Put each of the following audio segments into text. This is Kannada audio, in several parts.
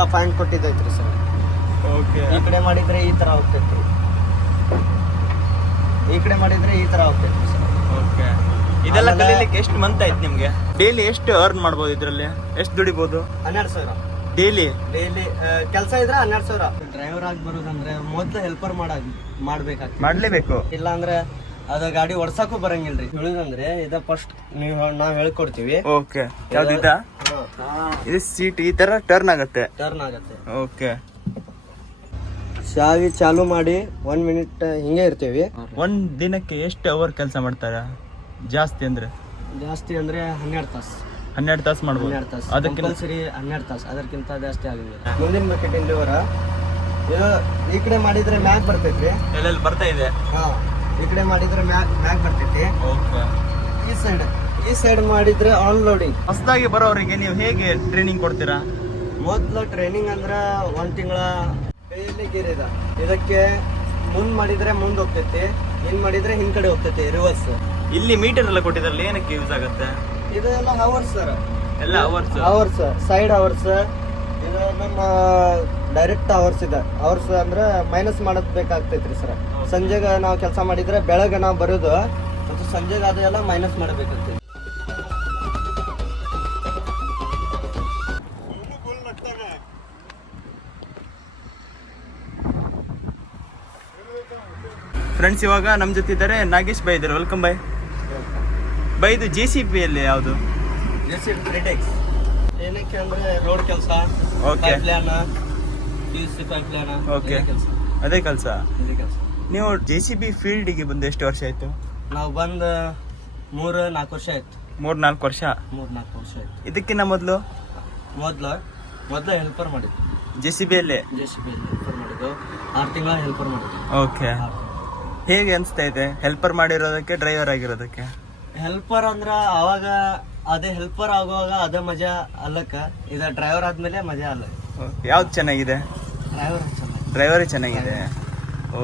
ಎಲ್ಲ ಪಾಯಿಂಟ್ ಕೊಟ್ಟಿದ್ದೈತ್ರಿ ಸರ್. ಓಕೆ ಈ ಕಡೆ ಮಾಡಿದ್ರೆ ಈ ತರ ಹೋಗ್ತೈತ್ರಿ ಈ ಕಡೆ ಮಾಡಿದ್ರೆ ಈ ತರ ಹೋಗ್ತೈತ್ರಿ ಸರ್. ಓಕೆ ಇದೆಲ್ಲ ಕಲಿಲಿಕ್ಕೆ ಕಲೀಲಿಕ್ಕೆ ಎಷ್ಟು ಮಂತ್ ಆಯ್ತು ನಿಮಗೆ? ಡೈಲಿ ಎಷ್ಟು ಅರ್ನ್ ಮಾಡ್ಬೋದು ಇದರಲ್ಲಿ? ಎಷ್ಟು ದುಡಿಬೋದು? ಹನ್ನೆರಡು ಸಾವಿರ. ಡೈಲಿ? ಡೈಲಿ ಕೆಲಸ ಇದ್ರೆ ಹನ್ನೆರಡು ಸಾವಿರ. ಡ್ರೈವರ್ ಆಗಿ ಬರೋದಂದ್ರೆ ಮೊದಲು ಹೆಲ್ಪರ್ ಮಾಡಾಗ ಮಾಡ್ಬೇಕಾಗ್ತದೆ. ಮಾಡ್ಲೇಬೇಕು. ಇಲ್ಲ ಅಂದ್ರೆ ಅದ ಗಾಡಿ ಓಡ್ಸಕ್ಕೂ ಬರಂಗಿಲ್ರಿ. ಹೇಳುದಂದ್ರೆ ಇದ ಫಸ್ಟ್ ನೀವು ನಾವ್ ಹೇಳ್ಕೊಡ್ತೀವಿ. ಓಕೆ ಯಾವ್ದು ಇದಾ ಇದು ಸೀಟ್ ಈ ತರ ಟರ್ನ್ ಆಗತ್ತೆ. ಟರ್ನ್ ಆಗತ್ತೆ. ಓಕೆ ಶಾವಿ ಚಾಲು ಮಾಡಿ ಒನ್ ಮಿನಿಟ್ ಹಿಂಗೆ ಇರ್ತೀವಿ. ಒಂದ್ ದಿನಕ್ಕೆ ಎಷ್ಟು ಅವರ್ ಕೆಲಸ ಮಾಡ್ತಾರ? ಜಾಸ್ತಿ ಅಂದ್ರೆ? ಜಾಸ್ತಿ ಅಂದ್ರೆ ಹನ್ನೆರಡು ತಾಸು. ಹನ್ನೆರಡು ತಾಸು ಮಾಡ್ಬೋದು. ಹನ್ನೆರಡು ತಾಸು. ಅದಕ್ಕಿಂತ ಸರಿ ಹನ್ನೆರಡು ತಾಸು. ಅದಕ್ಕಿಂತ ಜಾಸ್ತಿ ಆಗಿಲ್ಲ. ಮುಂದಿನ ಬಕೆಟ್ ಇಲ್ಲಿ ಇದು ಈ ಕಡೆ ಮಾಡಿದ್ರೆ ಮ್ಯಾಪ್ ಬರ್ತೈತ್ರಿ. ಎಲ್ಲೆಲ್ಲಿ ಬರ್ತಾ ಇದೆ? ಹಾ. ಈ ಕಡೆ ಮಾಡಿದ್ರೆ ಮ್ಯಾಕ್ ಮ್ಯಾಗ್ ಬರ್ತೈತಿ. ಓಕೆ. ಈ ಸೈಡ್ ಈ ಸೈಡ್ ಮಾಡಿದ್ರೆ ಆನ್ ಲೋಡಿಂಗ್ ಹೊಸದಾಗಿ ಬರೋರಿಗೆ ನೀವು ಹೇಗೆ ಟ್ರೈನಿಂಗ್ ಕೊಡ್ತೀರಾ? ಮೊದ್ಲು ಟ್ರೈನಿಂಗ್ ಅಂದ್ರೆ ಒಂದ್ ತಿಂಗಳ ಕೈಯಲ್ಲಿ ಗೇರ್ ಇದೆ. ಇದಕ್ಕೆ ಮುಂದ್ ಮಾಡಿದ್ರೆ ಮುಂದ್ ಹೋಗ್ತೈತಿ ಹಿಂದ್ ಮಾಡಿದ್ರೆ ಹಿಂದ್ ಕಡೆ ಹೋಗ್ತೈತಿ ರಿವರ್ಸ್ ಇಲ್ಲಿ ಮೀಟರ್ ಎಲ್ಲ ಕೊಟ್ಟಿದ್ರಲ್ಲಿ ಏನಕ್ಕೆ ಯೂಸ್ ಆಗುತ್ತೆ? ಇದೆಲ್ಲ ಅವರ್ಸ್ ಸರ್ ಎಲ್ಲ ಅವರ್ಸ್ ಅವರ್ಸ್ ಸೈಡ್ ಅವರ್ಸ್ ಇದು ನಮ್ಮ ಡೈರೆಕ್ಟ್ ಅವರ್ಸ್ ಇದೆ. ಅವರ್ಸ್ ಅಂದ್ರೆ ಮೈನಸ್ ಮಾಡೋದ್ ಬೇಕಾಗ್ತೈತ್ರಿ ಸರ್ ಸಂಜೆಗೆ ನಾವು ಕೆಲಸ ಮಾಡಿದ್ರೆ ಬೆಳಗ್ಗೆ ನಾವು ಬರೋದು. ಮತ್ತು ಸಂಜೆಗೆ ಅದೆಲ್ಲ ಮೈನಸ್ ಮಾಡಬೇಕಂತೆ. ಫ್ರೆಂಡ್ಸ್ ಇವಾಗ ನಮ್ಮ ಜೊತೆ ಇದ್ದಾರೆ ನಾಗೇಶ್ ಬೈ ಇದ್ದಾರೆ. ವೆಲ್ಕಮ್ ಬೈ. ಬೈ ಇದು ಜೆ ಸಿ ಪಿ ಅಲ್ಲಿ ಯಾವುದು? ಕ್ರಿಟಿಕ್ಸ್ ಏನಕ್ಕೆ ಅಂದರೆ ರೋಡ್ ಕೆಲಸ okay pipeline P C pipeline okay ಕೆಲಸ. ಅದೇ ಕೆಲಸ? ಇದೇ ಕೆಲಸ. ನೀವು ಜೆ ಸಿ ಬಿ ಫೀಲ್ಡಿಗೆ ಬಂದು ಎಷ್ಟು ವರ್ಷ ಆಯ್ತು? ನಾವು ಬಂದ ಮೂರು ನಾಲ್ಕು ವರ್ಷ ಆಯ್ತು. ಮೂರ್ ನಾಲ್ಕು ವರ್ಷ? ಮೂರು ನಾಲ್ಕು ವರ್ಷ ಆಯ್ತು. ಇದಕ್ಕಿಂತ ಮೊದಲು? ಮೊದಲು ಮೊದಲು ಹೆಲ್ಪರ್ ಮಾಡಿದ್ದು. ಜೆ ಸಿ ಬಿ ಅಲ್ಲಿ? ಜೆ ಸಿ ಬಿ ಹೆಲ್ಪರ್ ಮಾಡಿದ್ದು. ಆರು ತಿಂಗಳ ಹೆಲ್ಪರ್ ಮಾಡಿದ್ದು. ಓಕೆ ಹೇಗೆ ಅನಿಸ್ತಾ ಇದೆ? ಹೆಲ್ಪರ್ ಮಾಡಿರೋದಕ್ಕೆ ಡ್ರೈವರ್ ಆಗಿರೋದಕ್ಕೆ? ಹೆಲ್ಪರ್ ಅಂದ್ರೆ ಅವಾಗ ಅದೇ ಹೆಲ್ಪರ್ ಆಗುವಾಗ ಅದೇ ಮಜಾ ಅಲ್ಲಕ್ಕ. ಇದ ಡ್ರೈವರ್ ಆದ್ಮೇಲೆ ಮಜಾ ಅಲ್ಲ. ಯಾವ್ದು ಚೆನ್ನಾಗಿದೆ? ಡ್ರೈವರ್ ಡ್ರೈವರೇ ಚೆನ್ನಾಗಿದೆ.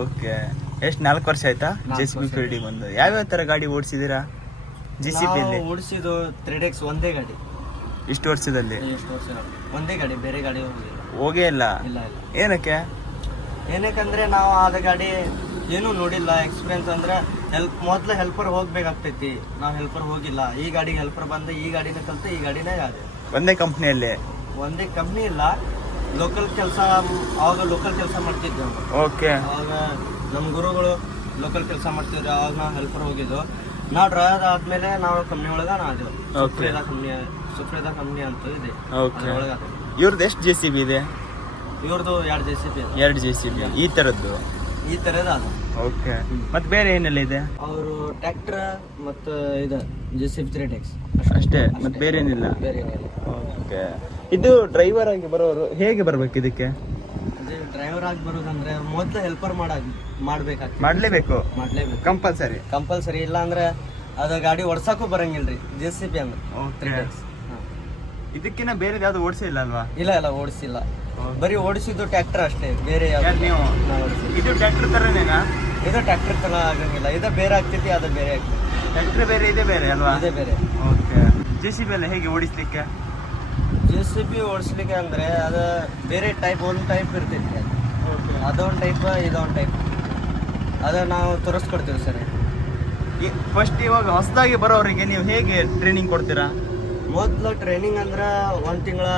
ಓಕೆ. ಎಷ್ಟು ನಾಲ್ಕು ವರ್ಷ ಆಯ್ತಾ? ಜೆ ಸಿ ಬಿ ಯಾವ ಫೀಲ್ಡಿಗೆ ಬಂದು. ಯಾವ್ಯಾವ ಥರ ಗಾಡಿ ಓಡಿಸಿದಿರಾ? ಜೆ ಸಿ ಬಿ ಅಲ್ಲಿ ಓಡಿಸಿದ್ದು ತ್ರೀ ಡೇಕ್ಸ್ ಒಂದೇ ಗಾಡಿ. ಇಷ್ಟು ವರ್ಷದಲ್ಲಿ? ಇಷ್ಟು ವರ್ಷ ಒಂದೇ ಗಾಡಿ ಬೇರೆ ಗಾಡಿ ಹೋಗಿಲ್ಲ ಹೋಗೇ ಇಲ್ಲ? ಇಲ್ಲ ಇಲ್ಲ. ಏನಕ್ಕೆ? ಏನಕ್ಕಂದ್ರೆ ನಾವು ಆದ ಗಾಡಿ ಏನೂ ನೋಡಿಲ್ಲ. ಎಕ್ಸ್ಪೀರಿಯನ್ಸ್ ಅಂದ್ರೆ ಹೆಲ್ಪ್ ಮೊದ್ಲು ಹೆಲ್ಪರ್ ಹೋಗ್ಬೇಕಾಗ್ತೈತಿ. ನಾವು ಹೆಲ್ಪರ್ ಹೋಗಿಲ್ಲ. ಈ ಗಾಡಿಗೆ ಹೆಲ್ಪರ್ ಬಂದು ಈ ಗಾಡಿನ ಕಲ್ತು ಈ ಗಾಡಿನೇ ಅದೇ ಒಂದೇ ಕಂಪ್ನಿಯಲ್ಲಿ ಒಂದೇ ಕಂಪ್ನಿ ಇಲ್ಲ. ಲೋಕಲ್ ಕೆಲಸ ಅವಾಗ ಲೋಕಲ್ ಕೆಲಸ ಮಾಡ್ತಿದ್ದೆ ನಾವು. ಓಕೆ ಅವಾಗ ನಮ್ಮ ಗುರುಗಳು ಲೋಕಲ್ ಕೆಲಸ ಮಾಡ್ತಿದ್ರು ಅವಾಗ ನಾವು ಹೆಲ್ಪರ್ ಹೋಗಿದ್ದು. ನಾವು ಡ್ರೈವರ್ ಆದ್ಮೇಲೆ ನಾವು ಕಂಪ್ನಿ ಒಳಗ ನಾ ಅದು ಸುಪ್ರೇದ ಕಂಪ್ನಿ ಸುಪ್ರೇದ ಕಂಪ್ನಿ ಅಂತ ಇದೆ. ಓಕೆ ಒಳಗ. ಇವ್ರದ್ದು ಎಷ್ಟು ಜೆ ಸಿ ಬಿ ಇದೆ? ಇವ್ರದ್ದು ಎರಡು ಜೆ ಸಿ ಬಿ ಎರಡು ಜೆ ಸಿ ಬಿ ಈ ಥರದ್ದು ಈ ಥರದ ಅದು. ಓಕೆ ಮತ್ತೆ ಬೇರೆ ಏನೆಲ್ಲ ಇದೆ? ಅವರು ಟ್ರ್ಯಾಕ್ಟರ್ ಮತ್ತು ಇದು J C B three text ಅಷ್ಟೇ. ಮತ್ತೆ ಬೇರೆ ಏನಿಲ್ಲ ಬೇರೆ ಏನಿಲ್ಲ ಓಕೆ ಇದು ಡ್ರೈವರ್ ಆಗಿ ಬರೋರು ಹೇಗೆ ಬರ್ಬೇಕು ಇದಕ್ಕೆ? ಡ್ರೈವರ್ ಆಗಿ ಬರೋದಂದ್ರೆ ಮೊದಲು ಹೆಲ್ಪರ್ ಮಾಡಿ ಮಾಡ್ಬೇಕಾಗ್ತದೆ. ಮಾಡ್ಲೇಬೇಕು. ಮಾಡ್ಲೇಬೇಕು. ಕಂಪಲ್ಸರಿ ಕಂಪಲ್ಸರಿ ಇಲ್ಲ ಅಂದ್ರೆ ಅದ ಗಾಡಿ ಓಡ್ಸಕ್ಕೂ ಬರಂಗಿಲ್ರಿ ಜೆ ಸಿ ಪಿ ಅಂದ್ರೆ. ತ್ರೀ ಇದಕ್ಕಿಂತ ಬೇರೆ ಯಾವ್ದು ಓಡಿಸಿಲ್ಲ ಅಲ್ವಾ? ಇಲ್ಲ ಇಲ್ಲ ಓಡಿಸಿಲ್ಲ. ಬರೀ ಓಡಿಸಿದ್ದು ಟ್ರ್ಯಾಕ್ಟರ್ ಅಷ್ಟೇ ಬೇರೆ ಯಾವ್ದು ನೀವು? ಇದು ಟ್ರ್ಯಾಕ್ಟರ್ ತರನೇನಾ? ಇದು ಟ್ರ್ಯಾಕ್ಟರ್ ತರ ಆಗಂಗಿಲ್ಲ. ಇದು ಬೇರೆ ಆಗ್ತೈತಿ ಅದು ಬೇರೆ ಆಗ್ತೈತಿ. ಟ್ರ್ಯಾಕ್ಟರ್ ಬೇರೆ ಇದೆ ಬೇರೆ ಅಲ್ವಾ? ಅದೇ ಬೇರೆ. ಓಕೆ ಜೆ ಸಿ ಬಿ ಎಲ್ಲ ಹೇಗೆ ಓಡಿಸ್ಲಿಕ್ಕೆ? ಜೆ ಸಿ ಬಿ ಓಡಿಸ್ಲಿಕ್ಕೆ ಅಂದರೆ ಅದು ಬೇರೆ ಟೈಪ್ ಒಂದು ಟೈಪ್ ಇರ್ತೈತಿ. ಅದು ಅದೊಂದು ಟೈಪ್ ಇದೊಂದು ಟೈಪ್ ಅದು ನಾವು ತೋರಿಸ್ಕೊಡ್ತೀವಿ ಸರ್. ಈ ಫಸ್ಟ್ ಇವಾಗ ಹೊಸದಾಗಿ ಬರೋರಿಗೆ ನೀವು ಹೇಗೆ ಟ್ರೈನಿಂಗ್ ಕೊಡ್ತೀರಾ? ಮೊದಲು ಟ್ರೈನಿಂಗ್ ಅಂದ್ರೆ ಒಂದು ತಿಂಗಳ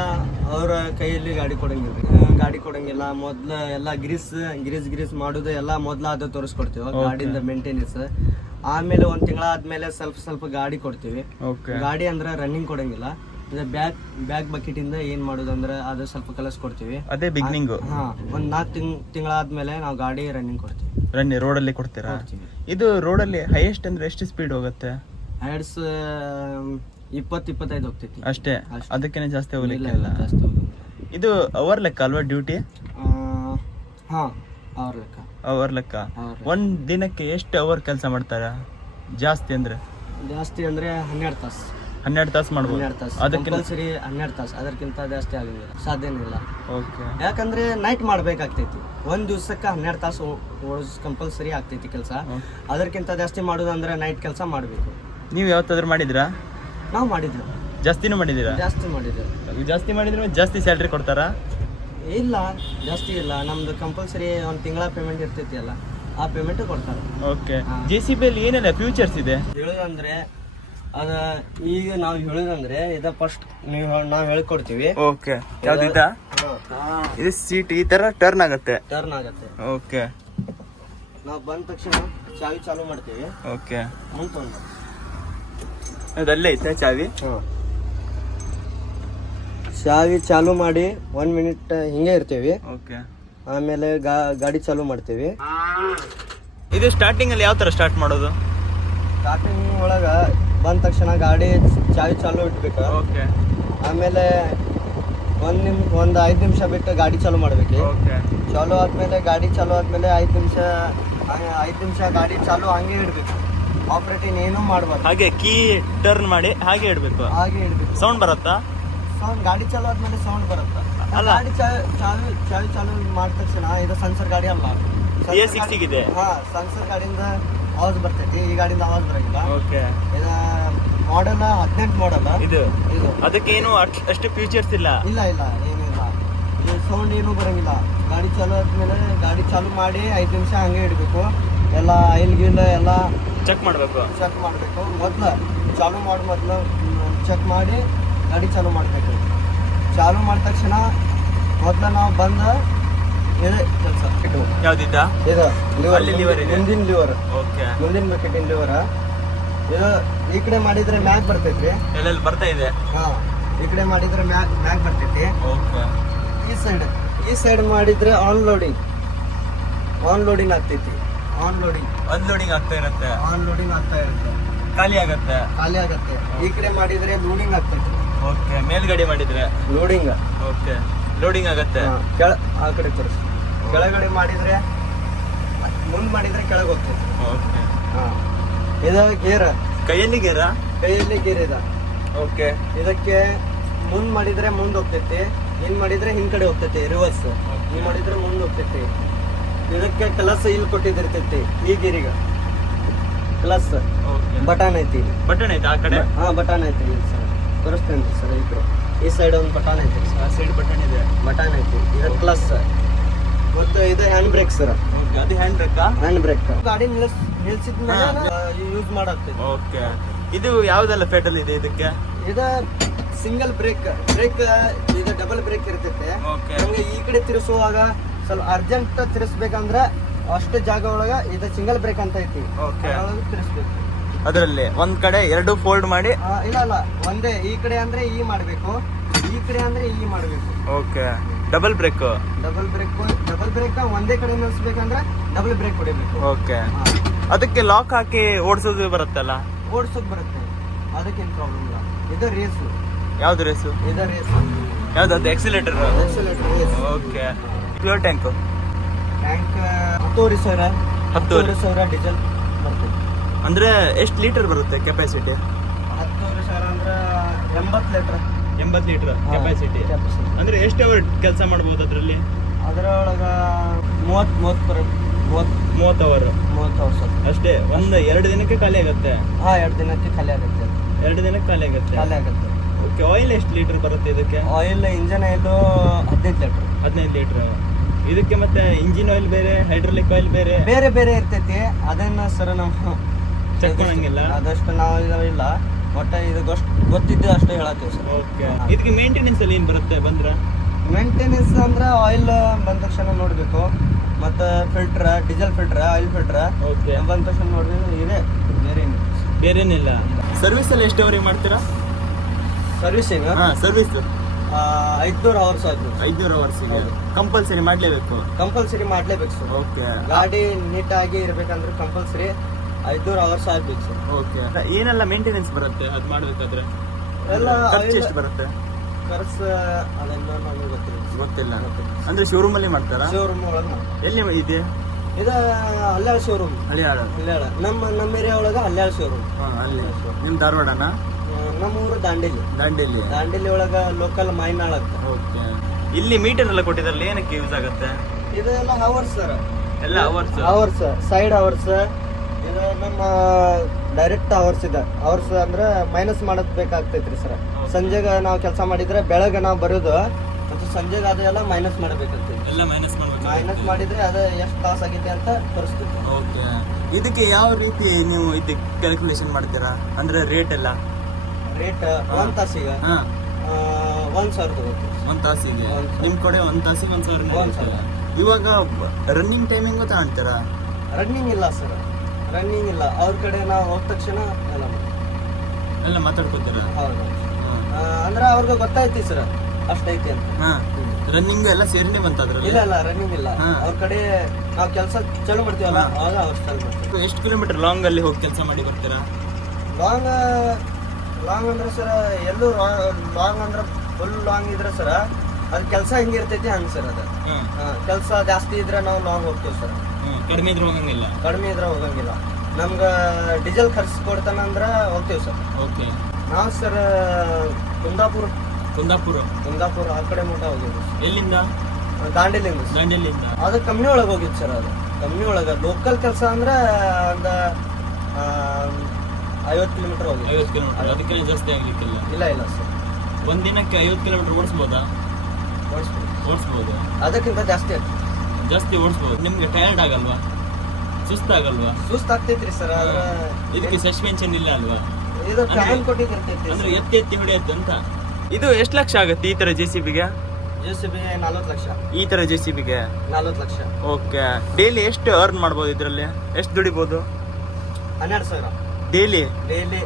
ಅವರ ಕೈಯಲ್ಲಿ ಗಾಡಿ ಕೊಡಂಗಿಲ್ಲ ಗಾಡಿ ಕೊಡಂಗಿಲ್ಲ. ಮೊದಲು ಎಲ್ಲ ಗ್ರೀಸ್ ಗ್ರೀಸ್ ಗ್ರೀಸ್ ಮಾಡೋದು ಎಲ್ಲ ಮೊದಲು ಅದು ತೋರಿಸ್ಕೊಡ್ತೀವಿ. ಗಾಡಿಯಿಂದ ಮೇಂಟೆನೆನ್ಸ್ ಆಮೇಲೆ ಒಂದು ತಿಂಗಳ ಆದ್ಮೇಲೆ ಸ್ವಲ್ಪ ಸ್ವಲ್ಪ ಗಾಡಿ ಕೊಡ್ತೀವಿ. ಗಾಡಿ ಅಂದ್ರೆ ರನ್ನಿಂಗ್ ಕೊಡಂಗಿಲ್ಲ. ಬ್ಯಾಗ್ ಬ್ಯಾಗ್ ಬಕೆಟ್ ಇಂದ ಏನ್ ಮಾಡೋದಂದ್ರೆ ಅದು ಸ್ವಲ್ಪ ಕಲಿಸ್ಕೊಡ್ತೀವಿ ಅದೇ ಬಿಗ್ನಿಂಗು ಹಾ ಒಂದ್ ನಾಲ್ಕು ತಿಂಗ್ ತಿಂಗಳಾದ್ಮೇಲೆ ನಾವು ಗಾಡಿ ರನ್ನಿಂಗ್ ಕೊಡ್ತೀವಿ. ರನ್ನಿ ರೋಡಲ್ಲಿ ಕೊಡ್ತೀರಾ? ಕೊಡ್ತೀವಿ. ಇದು ರೋಡಲ್ಲಿ ಹೈಯೆಸ್ಟ್ ಅಂದ್ರೆ ಎಷ್ಟು ಸ್ಪೀಡ್ ಹೋಗುತ್ತೆ? ಹೈಡ್ಸ್ ಇಪ್ಪತ್ತು ಇಪ್ಪತ್ತೈದು ಹೋಗ್ತೈತಿ. ಅಷ್ಟೇ? ಅಷ್ಟೇ. ಅದಕ್ಕಿಂತ ಜಾಸ್ತಿ ಹೋಗ್ಲಿಕ್ಕೆ ಇಲ್ಲ, ಜಾಸ್ತಿ. ಇದು ಅವರ್ ಲೆಕ್ಕ ಅಲ್ವಾ ಡ್ಯೂಟಿ ಆ, ಹಾ ಅವ್ರ ಲೆಕ್ಕ. ಅವರ್ ಲೆಕ್ಕ? ಅವ್ರ ಒಂದ್ ದಿನಕ್ಕೆ ಎಷ್ಟು ಅವರ್ ಕೆಲಸ ಮಾಡ್ತಾರ? ಜಾಸ್ತಿ ಅಂದ್ರೆ? ಜಾಸ್ತಿ ಅಂದ್ರೆ ಹನ್ನೆರಡು ತಾಸು. ಹನ್ನೆರಡು ತಾಸು ಮಾಡ್ಬೋದು. ಹನ್ನೆರಡು ತಾಸು. ಅದಕ್ಕಿಂತ ಕಂಪಲ್ಸರಿ ಹನ್ನೆರಡು ತಾಸು. ಅದಕ್ಕಿಂತ ಜಾಸ್ತಿ ಆಗಂಗಿಲ್ಲ ಸಾಧ್ಯನೇ ಇಲ್ಲ. ಓಕೆ. ಯಾಕಂದ್ರೆ ನೈಟ್ ಮಾಡ್ಬೇಕಾಗ್ತೈತಿ. ಒಂದ್ ದಿವ್ಸಕ್ಕೆ ಹನ್ನೆರಡು ತಾಸು ಓಡಿಸ್ ಕಂಪಲ್ಸರಿ ಆಗ್ತೈತಿ ಕೆಲಸ. ಅದಕ್ಕಿಂತ ಜಾಸ್ತಿ ಮಾಡೋದಂದ್ರೆ ನೈಟ್ ಕೆಲಸ ಮಾಡಬೇಕು. ನೀವು ಯಾವತ್ತಾದ್ರೂ ಮಾಡಿದ್ರಾ? ನಾವು ಮಾಡಿದ್ವಿ. ಜಾಸ್ತಿನೂ ಮಾಡಿದ್ದೀರಾ? ಜಾಸ್ತಿ ಮಾಡಿದ್ವಿ. ಜಾಸ್ತಿ ಮಾಡಿದ್ರೆ ಜಾಸ್ತಿ ಸ್ಯಾಲ್ರಿ ಕೊಡ್ತಾರಾ? ಇಲ್ಲ ಜಾಸ್ತಿ ಇಲ್ಲ. ನಮ್ದು ಕಂಪಲ್ಸರಿ ಒಂದು ತಿಂಗಳ ಪೇಮೆಂಟ್ ಇರ್ತೈತಿ ಅಲ್ಲ. ಆ ಪೇಮೆಂಟ್ ಕೊಡ್ತಾರೆ. ಓಕೆ. ಹಾ. ಜೆ ಸಿ ಬಿ ಅಲ್ಲಿ ಏನೆಲ್ಲ ಫ್ಯೂಚರ್ಸ್ ಇದೆ? ಹೇಳೋದಂದ್ರೆ ಅದ ಈಗ ನಾವು ಹೇಳುದಂದ್ರೆ ಇದ ಫಸ್ಟ್ ನೀವು ನಾವು ಹೇಳ್ಕೊಡ್ತೀವಿ. ಓಕೆ ಯಾವ್ದಿದ? ಇದು ಸೀಟ್ ಈ ತರ ಟರ್ನ್ ಆಗತ್ತೆ. ಟರ್ನ್ ಆಗತ್ತೆ. ಓಕೆ ನಾವು ಬಂದ ತಕ್ಷಣ ಚಾವಿ ಚಾಲು ಮಾಡ್ತೀವಿ. ಓಕೆ ಮುಂತೊಂದು ಅದಲ್ಲೇ ಐತೆ ಚಾವಿ? ಚಾವಿ ಚಾಲು ಮಾಡಿ ಒನ್ ಮಿನಿಟ್ ಹಿಂಗೆ ಇರ್ತೀವಿ. ಓಕೆ ಆಮೇಲೆ ಗಾ- ಗಾಡಿ ಚಾಲು ಮಾಡ್ತೀವಿ. ಇದು ಸ್ಟಾರ್ಟಿಂಗ್ ಅಲ್ಲಿ ಯಾವ ತರ ಸ್ಟಾರ್ಟ್ ಮಾಡೋದು? ಸ್ಟಾರ್ಟಿಂಗ್ ಒಳಗ ಬಂದ ತಕ್ಷಣ ಗಾಡಿ ಚಾವಿ ಚಾಲು ಇಟ್ಬೇಕು ಓಕೆ ಆಮೇಲೆ ಒಂದು ನಿಮ್ ಒಂದು ಐದು ನಿಮಿಷ ಬಿಟ್ಟು ಗಾಡಿ ಚಾಲು ಮಾಡ್ಬೇಕು. ಓಕೆ ಚಾಲು ಆದ್ಮೇಲೆ ಗಾಡಿ ಚಾಲು ಆದ್ಮೇಲೆ ಐದು ನಿಮಿಷ ಐದು ನಿಮಿಷ ಗಾಡಿ ಚಾಲು ಹಂಗೆ ಇಡ್ಬೇಕು. ಆಪರೇಟಿಂಗ್ ಏನೂ ಮಾಡ್ಬಾರ್ದು. ಹಾಗೆ ಕೀ ಟರ್ನ್ ಮಾಡಿ ಹಾಗೆ ಇಡ್ಬೇಕು. ಹಾಗೆ ಇಡ್ಬೇಕು. ಸೌಂಡ್ ಬರುತ್ತಾ? ಸೌಂಡ್ ಗಾಡಿ ಚಾಲು ಆದ್ಮೇಲೆ ಸೌಂಡ್ ಬರುತ್ತಾ? ಅಲ್ಲ. ಗಾಡಿ ಚಾಲು ಚಾಲು ಚಾಲು ಮಾಡಿದ ತಕ್ಷಣ ಇದು ಸನ್ಸರ್ ಗಾಡಿ ಅಲ್ಲ. ಎ ಇದೆ ಹಾ ಸೆನ್ಸರ್ ಗಾಡಿಯಿಂದ ಆವಾಜ್ ಬರ್ತೈತಿ ಈ ಗಾಡಿಯಿಂದ ಆವಾಜ್ ಬರಂಗಿಲ್ಲ. ಓಕೆ ಇದು ಮಾಡಲ್ ಹದಿನೆಂಟು ಮಾಡಲ್ ಇದು? ಇದು. ಅದಕ್ಕೇನು ಅಷ್ಟ್- ಫೀಚರ್ಸ್ ಇಲ್ಲ? ಇಲ್ಲ ಇಲ್ಲ ಏನಿಲ್ಲ ಇದು ಸೌಂಡ್ ಏನು ಬರಂಗಿಲ್ಲ. ಗಾಡಿ ಚಾಲು ಆದ್ಮೇಲೆ ಗಾಡಿ ಚಾಲು ಮಾಡಿ ಐದು ನಿಮಿಷ ಹಂಗೆ ಇಡಬೇಕು. ಎಲ್ಲ ಆಯಿಲ್ ಗೀಲ್ ಎಲ್ಲ ಚೆಕ್ ಮಾಡಬೇಕು. ಚೆಕ್ ಮಾಡಬೇಕು. ಮೊದ್ಲು ಚಾಲು ಮಾಡಿ ಮೊದ್ಲು ಚೆಕ್ ಮಾಡಿ ಗಾಡಿ ಚಾಲು ಮಾಡಬೇಕು. ಚಾಲು ಮಾಡಿದ ತಕ್ಷಣ ಮೊದ್ಲು ನಾವು ಬಂದ ಇದೇ ಕೆಲಸ? ಯಾವ್ದಿದ್ದ? ಇದು ಅಲ್ಲಿ ಲಿವರ್ ಇದೆ? ಮುಂದಿನ ಲಿವರ್ ಓಕೆ. ಮುಂದಿನ ಬಕೆಟಿನ ಲಿವರ್ ಇದು ಈ ಕಡೆ ಮಾಡಿದ್ರೆ ಮ್ಯಾಗ್ ಬರ್ತೈತ್ರಿ. ಎಲ್ಲೆಲ್ಲಿ ಬರ್ತಾ ಇದೆ? ಹಾ ಈ ಕಡೆ ಮಾಡಿದ್ರೆ ಮ್ಯಾಗ್ ಮ್ಯಾಗ್ ಬರ್ತೈತಿ. ಓಕೆ. ಈ ಸೈಡ್ ಈ ಸೈಡ್ ಮಾಡಿದ್ರೆ ಆನ್ ಲೋಡಿಂಗ್ ಆನ್ ಲೋಡಿಂಗ್ ಆಗ್ತೈತಿ. ಆನ್ ಲೋಡಿಂಗ್ ಅನ್ಲೋಡಿಂಗ್ ಲೋಡಿಂಗ್ ಆಗ್ತಾ ಇರುತ್ತೆ. ಆನ್ ಲೋಡಿಂಗ್ ಆಗ್ತಾ ಇರುತ್ತೆ. ಖಾಲಿ ಆಗುತ್ತೆ? ಖಾಲಿ ಆಗುತ್ತೆ. ಈ ಕಡೆ ಮಾಡಿದ್ರೆ ಲೋಡಿಂಗ್ ಆಗ್ತೈತಿ. ಓಕೆ ಮೇಲ್ಗಡೆ ಮಾಡಿದ್ರೆ? ಲೋಡಿಂಗ್ ಓಕೆ ಲೋಡಿಂಗ್ ಆಗುತ್ತೆ? ಕೆಳ ಆ ಕಡೆ ತೋರಿಸಿ ಕೆಳಗಡೆ ಮಾಡಿದ್ರೆ ಮುಂದೆ ಮಾಡಿದ್ರೆ ಕೆಳಗೆ ಹೋಗ್ತೈತಿ ಓಕೆ ಹಾ. ಇದು ಗೇರ್. ಕೈಯಲ್ಲಿ ಗೇರ? ಕೈಯಲ್ಲಿ ಗೇರ್ ಇದೆ. ಓಕೆ ಇದಕ್ಕೆ ಮುಂದೆ ಮಾಡಿದ್ರೆ ಮುಂದೆ ಹೋಗ್ತೈತಿ ಹಿಂದ್ ಮಾಡಿದ್ರೆ ಹಿಂದ್ಗಡೆ ಹೋಗ್ತೈತಿ ರಿವರ್ಸ್ ಹಿಂಗ್ ಮಾಡಿದ್ರೆ ಮುಂದೆ ಹೋಗ್ತೈತಿ. ಇದಕ್ಕೆ ಕ್ಲಸ್ ಇಲ್ಲಿ ಕೊಟ್ಟಿದ್ದಿರ್ತೈತಿ ಈ ಗಿರಿಗ. ಕ್ಲಸ್ ಓಕೆ ಬಟನ್ ಐತಿ. ಬಟನ್ ಐತಿ ಆ ಕಡೆ? ಹಾ ಬಟನ್ ಐತಿ ಸರ್. ತೋರಿಸ್ತೇನೆ ಸರ್ ಈ ಈ ಸೈಡ್ ಒಂದು ಬಟನ್ ಐತಿ. ಆ ಸೈಡ್ ಬಟನ್ ಇದೆ. ಬಟನ್ ಐತಿ. ಇದು ಕ್ಲಸ್ ಮತ್ತು ಇದು ಹ್ಯಾಂಡ್ ಬ್ರೇಕ್ ಸರ್ ಅದು ಹ್ಯಾಂಡ್ ಬ್ರೇಕ್ ಹ್ಯಾಂಡ್ ಬ್ರೇಕ್ ಗಾಡಿ ನಿಲ್ಸ್ ನಿಲ್ಸಿದ ಯೂಸ್ ಮಾಡತ್ತೆ ಓಕೆ ಇದು ಯಾವ್ದೆಲ್ಲ ಪೆಟಲ್ ಇದೆ ಇದಕ್ಕೆ? ಇದು ಸಿಂಗಲ್ ಬ್ರೇಕ್ ಬ್ರೇಕ್ ಇದು ಡಬಲ್ ಬ್ರೇಕ್ ಇರ್ತೈತೆ. ನಮಗೆ ಈ ಕಡೆ ತಿರುಸುವಾಗ ಸ್ವಲ್ಪ ಅರ್ಜೆಂಟ್ ತಿರ್ಸ್ಬೇಕಂದ್ರೆ ಅಷ್ಟು ಜಾಗ ಒಳಗ ಇದು ಸಿಂಗಲ್ ಬ್ರೇಕ್ ಅಂತ ಐತಿ. ತಿರ್ಸ್ಬೇಕು. ಅದರಲ್ಲಿ ಒಂದ್ ಕಡೆ ಎರಡು ಫೋಲ್ಡ್ ಮಾಡಿ? ಇಲ್ಲ ಇಲ್ಲ ಒಂದೇ ಈ ಕಡೆ ಅಂದ್ರೆ ಈ ಮಾಡ್ಬೇಕು. ಈ ಕಡೆ ಅಂದ್ರೆ ಈ ಮಾಡ್ಬೇಕು. Okay double brake double brake double brake ಒಂದೇ ಕಡೆ ನಿಲ್ಸ್ಬೇಕಂದ್ರೆ ಡಬಲ್ ಬ್ರೇಕ್ ಹೊಡಿಬೇಕು. ಓಕೆ ಅದಕ್ಕೆ ಲಾಕ್ ಹಾಕಿ ಓಡಿಸೋದು ಬರುತ್ತಲ್ಲ? ಓಡಿಸೋದು ಬರುತ್ತೆ. ಅದಕ್ಕೇನು ಪ್ರಾಬ್ಲಮ್ ಇಲ್ಲ. ಇದು ರೇಸ್ ಯಾವ್ದು ರೇಸು ಇದು ರೇಸ್ ಯಾವ್ದು ಅದು accelerator race okay fuel tank tank ಹತ್ತುವರೆ ಸಾವಿರ. ಹತ್ತುವರೆ. ಹತ್ತುವರೆ ಸಾವಿರ ಡೀಸೆಲ್ ಬರ್ತದೆ ಅಂದ್ರೆ ಎಷ್ಟು ಲೀಟರ್ ಬರುತ್ತೆ ಕೆಪಾಸಿಟಿ ಹತ್ತುವರೆ ಸಾವಿರ ಅಂದ್ರೆ ಎಂಬತ್ತು ಲೀಟ್ರ್ ಎಂಬತ್ತು ಲೀಟರ್ ಕೆಪಾಸಿಟಿ ಅಂದ್ರೆ ಎಷ್ಟು ಅವರ್ ಕೆಲಸ ಮಾಡ್ಬೋದು ಅದರಲ್ಲಿ? ಅದರೊಳಗ ಮೂವತ್ತು ಮೂವತ್ತು ಪರ್ ಮೂವತ್ತು ಮೂವತ್ತು ಅವರ್ ಮೂವತ್ತು ವರ್ಷ ಅಷ್ಟೇ ಒಂದು ಎರಡು ದಿನಕ್ಕೆ ಖಾಲಿ ಆಗುತ್ತೆ? ಹಾಂ ಎರಡು ದಿನಕ್ಕೆ ಖಾಲಿ ಆಗುತ್ತೆ. ಎರಡು ದಿನಕ್ಕೆ ಖಾಲಿ ಆಗುತ್ತೆ? ಖಾಲಿ ಆಗುತ್ತೆ. ಓಕೆ ಆಯಿಲ್ ಎಷ್ಟು ಲೀಟರ್ ಬರುತ್ತೆ ಇದಕ್ಕೆ? ಆಯಿಲ್ ಇಂಜನ್ ಆಯಿಲು ಹದಿನೈದು ಲೀಟ್ರ್. ಹದಿನೈದು ಲೀಟರ್. ಇದಕ್ಕೆ ಮತ್ತೆ ಇಂಜಿನ್ ಆಯಿಲ್ ಬೇರೆ ಹೈಡ್ರಾಲಿಕ್ ಆಯಿಲ್ ಬೇರೆ? ಬೇರೆ ಬೇರೆ ಇರ್ತೈತಿ. ಅದನ್ನ ಸರ್ ನಾವು ಚೆಕ್ ಮಾಡಂಗಿಲ್ಲ? ಅದಷ್ಟು ನಾವು ಇಲ್ಲ. ಒಟ್ಟು ಇದು ಗೊಷ್ಟು ಗೊತ್ತಿದ್ದು ಅಷ್ಟೇ ಹೇಳತ್ತೀವಿ ಸರ್. ಓಕೆ ಇದಕ್ಕೆ ಮೇಂಟೆನೆನ್ಸ್ ಅಲ್ಲಿ ಏನು ಬರುತ್ತೆ ಬಂದ್ರೆ? ಮೇಂಟೆನೆನ್ಸ್ ಅಂದ್ರೆ ಆಯಿಲ್ ಬಂದ ತಕ್ಷಣ ನೋಡಬೇಕು. ಮತ್ತು filter diesel filter oil filter okay ಬಂದ ತಕ್ಷಣ ನೋಡಿದ್ರೆ ಇದೆ. ಬೇರೆ ಬೇರೇನಿಲ್ಲ. ಸರ್ವಿಸ್ ಅಲ್ಲಿ ಎಷ್ಟು ಅವರಿಗೆ ಮಾಡ್ತೀರಾ? ಸರ್ವಿಸಿಂಗ್ ಹಾಂ ಸರ್ವಿಸ್ ಐದ್ನೂರು ಅವರ್ಸ್ ಆಯ್ತು ಐದ್ನೂರು ಅವರ್ಸ್ ಕಂಪಲ್ಸರಿ ಮಾಡ್ಲೇಬೇಕು. ಕಂಪಲ್ಸರಿ ಮಾಡ್ಲೇಬೇಕು ಸರ್. ಓಕೆ ಗಾಡಿ ನೀಟಾಗಿ ಇರಬೇಕಂದ್ರೆ ಕಂಪಲ್ಸರಿ ಐದ್ನೂರು ಅವರ್ಸ್ ಆಗ್ಬೇಕು ಸರ್ ಓಕೆ ಏನೆಲ್ಲ ಮೇಂಟೆನೆನ್ಸ್ ಬರುತ್ತೆ? ಅದು ಮಾಡಬೇಕಾದ್ರೆ? ಎಲ್ಲ ಖರ್ಚು ಎಷ್ಟು ಬರುತ್ತೆ? ಖರ್ಚು ಅದೆಲ್ಲ ನಮಗೆ ಗೊತ್ತಿಲ್ಲ. ಗೊತ್ತಿಲ್ಲ. ಅಂದ್ರೆ ಶೋರೂಮ್ ಅಲ್ಲಿ ಮಾಡ್ತಾರಾ? ಶೋರೂಮ್ ಒಳಗೆ ಎಲ್ಲಿ ಇದೆ? ಇದು ಹಲ್ಯಾಳ ಶೋರೂಮ್ ಹಳಿಯಾಳ. ಹಲ್ಯಾಳ ನಮ್ಮ ನಮ್ಮ ಏರಿಯಾ ಒಳಗೆ ಹಲ್ಯಾಳ ಶೋರೂಮ್ ಹಾ ಅಲ್ಲಿ. ನಿಮ್ಮ ಧಾರವಾಡನ? ನಮ್ಮ ಊರು ದಾಂಡೇಲಿ. ದಾಂಡೇಲಿ. ದಾಂಡೇಲಿ ಒಳಗೆ ಲೋಕಲ್ ಮೈನಾಳ ಅಂತ. ಓಕೆ ಇಲ್ಲಿ ಮೀಟರ್ ಎಲ್ಲ ಕೊಟ್ಟಿದ್ರಲ್ಲ ಏನಕ್ಕೆ ಯೂಸ್ ಆಗುತ್ತೆ? ಇದೆಲ್ಲ ಅವರ್ಸ್ ಸರ್ ಎಲ್ಲ ಅವರ್ಸ್ ಅವರ್ಸ್ ಸೈಡ್ ಅವರ್ಸ್ ನಮ್ಮ ಡೈರೆಕ್ಟ್ ಅವರ್ಸ್ ಇದೆ. ಅವರ್ಸ್ ಅಂದ್ರೆ ಮೈನಸ್ ಮಾಡೋದ್ ಬೇಕಾಗ್ತೈತ್ರಿ ಸರ್ ಸಂಜೆಗೆ ನಾವು ಕೆಲಸ ಮಾಡಿದ್ರೆ ಬೆಳಗ್ಗೆ ನಾವು ಬರೋದು ಮತ್ತು ಸಂಜೆಗೆ ಅದೆಲ್ಲ ಮೈನಸ್ ಮಾಡಬೇಕಾಗ್ತದೆ ಎಲ್ಲ ಮೈನಸ್ ಮಾಡ್ಬೇಕು. ಮೈನಸ್ ಮಾಡಿದ್ರೆ ಅದು ಎಷ್ಟು ಕಾಸ್ ಆಗಿದೆ ಅಂತ ತೋರಿಸ್ತೀವಿ ಓಕೆ. ಇದಕ್ಕೆ ಯಾವ ರೀತಿ ನೀವು ಇದಕ್ಕೆ ಕ್ಯಾಲ್ಕುಲೇಷನ್ ಮಾಡ್ತೀರಾ? ಅಂದ್ರೆ ರೇಟ್ ಎಲ್ಲ? ರೇಟ್ ಒಂದ್ ತಾಸಿಗೆ ಒಂದ್ ಸಾವಿರ ತಗೋತೀವಿ ಒಂದ್ ತಾಸಿಗೆ ಒಂದ್ ಸಾವಿರ. ನಿಮ್ ಕಡೆ ಒಂದ್ ತಾಸಿಗೆ ಒಂದ್ ಸಾವಿರ ಒಂದ್ ಸಾವಿರ. ಇವಾಗ ರನ್ನಿಂಗ್ ಟೈಮಿಂಗ್ ತಗೊಂತೀರಾ ರನ್ನಿಂಗ್ ಇಲ್ಲ ಸರ್ ರನ್ನಿಂಗ್ ಇಲ್ಲ. ಅವ್ರ ಕಡೆ ನಾವು ಹೋದ ತಕ್ಷಣ ಎಲ್ಲ. ಎಲ್ಲ ಮಾತಾಡ್ಕೋತೀರ? ಹೌದು. ಅಂದ್ರೆ ಅವ್ರಿಗೆ ಗೊತ್ತಾಯ್ತಿ ಸರ್ ಅಷ್ಟೈತಿ ಅಂತ. ಹಾ. ರನ್ನಿಂಗ್ ಎಲ್ಲ ಸೇರಿನೇ ಬಂತ ಅದ್ರಲ್ಲಿ? ಇಲ್ಲ ಇಲ್ಲ ರನ್ನಿಂಗ್ ಇಲ್ಲ. ಅವ್ರ ಕಡೆ ನಾವು ಕೆಲಸ ಚಲೋ ಬರ್ತೀವಲ್ಲ ಆಗ ಅವ್ರ ಚಾಲು ಮಾಡ್ತೀವಿ. ಎಷ್ಟು ಕಿಲೋಮೀಟರ್ ಲಾಂಗ್ ಅಲ್ಲಿ ಹೋಗಿ ಕೆಲಸ ಮಾಡಿ ಬರ್ತೀರಾ? ಲಾಂಗ್ ಲಾಂಗ್ ಅಂದ್ರೆ ಸರ್ ಎಲ್ಲೂ ಲಾಂಗ್ ಅಂದ್ರೆ ಫುಲ್ ಲಾಂಗ್ ಇದ್ರೆ ಸರ್ ಅದು ಕೆಲಸ ಹೆಂಗಿರ್ತೈತಿ ಹಂಗೆ ಸರ್ ಅದು. ಕೆಲಸ ಜಾಸ್ತಿ ಇದ್ರೆ ನಾವು ಲಾಂಗ್ ಹೋಗ್ತೀವಿ ಸರ್. ಕಡಿಮೆ ಇದ್ರೆ ಹೋಗಂಗಿಲ್ಲ. ಕಡಿಮೆ ಇದ್ರೆ ಹೋಗಂಗಿಲ್ಲ. ನಮ್ಗೆ ಡೀಸೆಲ್ ಖರ್ಚು ಕೊಡ್ತಾನ ಅಂದ್ರೆ ಹೋಗ್ತೀವಿ ಸರ್. ಓಕೆ. ನಾವು ಸರ್ ಕುಂದಾಪುರ. ಕುಂದಾಪುರ. ಕುಂದಾಪುರ ಆ ಕಡೆ ಮಟ್ಟ ಹೋಗಿದ್ವಿ ಎಲ್ಲಿಂದ? ದಾಂಡೇಲಿಂದ. ದಾಂಡೇಲಿಂದ. ಅದು ಕಂಪ್ನಿ ಒಳಗೆ ಹೋಗಿತ್ತು ಸರ್ ಅದು. ಕಂಪ್ನಿ ಒಳಗೆ ಲೋಕಲ್ ಕೆಲಸ ಅಂದ್ರೆ ಒಂದು ಐವತ್ತು ಕಿಲೋಮೀಟರ್ ಹೋಗಿ ಐವತ್ತು ಕಿಲೋಮೀಟರ್ ಅದಕ್ಕಿಂತ ಜಾಸ್ತಿ ಆಗಲಿಕ್ಕಿಲ್ಲ. ಇಲ್ಲ ಇಲ್ಲ ಸರ್. ಒಂದಿನಕ್ಕೆ ದಿನಕ್ಕೆ ಐವತ್ತು ಕಿಲೋಮೀಟರ್ ಓಡಿಸ್ಬೋದಾ? ಓಡಿಸ್ಬೋದು. ಓಡಿಸ್ಬೋದು. ಅದಕ್ಕಿಂತ ಜಾಸ್ತಿ ಆಗ್ತದೆ. ಜಾಸ್ತಿ ಓಡಿಸ್ಬೋದು. ನಿಮ್ಗೆ ಟೈರ್ಡ್ ಆಗಲ್ವಾ? ಸುಸ್ತಾಗಲ್ವಾ? ಸುಸ್ತು ಆಗ್ತೈತ್ರಿ ಸರ್ ಆದ್ರೆ ಇದಕ್ಕೆ ಸಸ್ಪೆನ್ಷನ್ ಇಲ್ಲ ಅಲ್ವಾ? ಇದು ಫ್ಯಾನ್ ಕೊಟ್ಟಿರ್ತೈತಿ ಅಂದ್ರೆ ಎತ್ತಿ ಎತ್ತಿ ಹೊಡೆಯುತ್ತೆ ಅಂತ. ಇದು ಎಷ್ಟು ಲಕ್ಷ ಆಗುತ್ತೆ ಈ ತರ ಜೆ ಸಿ ಬಿಗೆ ಜೆ ಸಿ ಬಿ ನಲ್ವತ್ತು ಲಕ್ಷ. ಈ ತರ ಜೆ ಸಿ ಬಿಗೆ ನಲ್ವತ್ತು ಲಕ್ಷ. ಓಕೆ. ಡೈಲಿ ಎಷ್ಟು ಅರ್ನ್ ಮಾಡ್ಬೋದು ಇದರಲ್ಲಿ? ಎಷ್ಟು ದುಡಿಬೋದು? ಹನ್ನೆರಡು ಸಾವಿರ. ಡೈಲಿ? ಡೈಲಿ